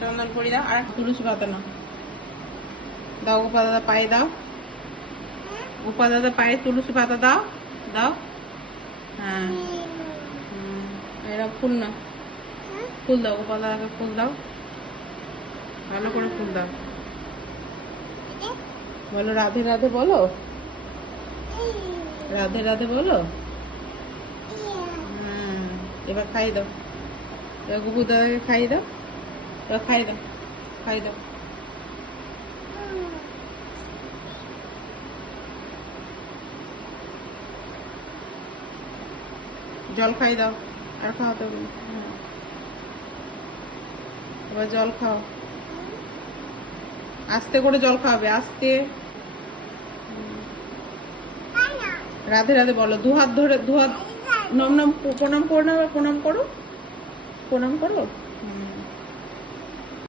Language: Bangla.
চন্দন পরি দাও আর তুলসী পাতা নাও, দাও গোপা দাদা পায়ে দাও, গোপা দাদা পায়ে তুলসী পাতা দাও, দাও। হ্যাঁ এরা ফুল না, ফুল দাও গোপা দাদাকে, ফুল দাও, ভালো করে ফুল দাও। বলো রাধে রাধে বলো, রাধে রাধে বলো। এবার খাই দাও, এবার গুপু দাদাকে খাই দাও, এবার খাই দাও, খাই দাও। জল খাই দাও, আর খাওয়াতে বলি। এবার জল খাও, আস্তে করে জল খাওয়াবে, আস্তে। রাধে রাধে বলো, দু হাত ধরে, দু হাত নম নম প্রণাম করো না, প্রণাম করো, প্রণাম করো।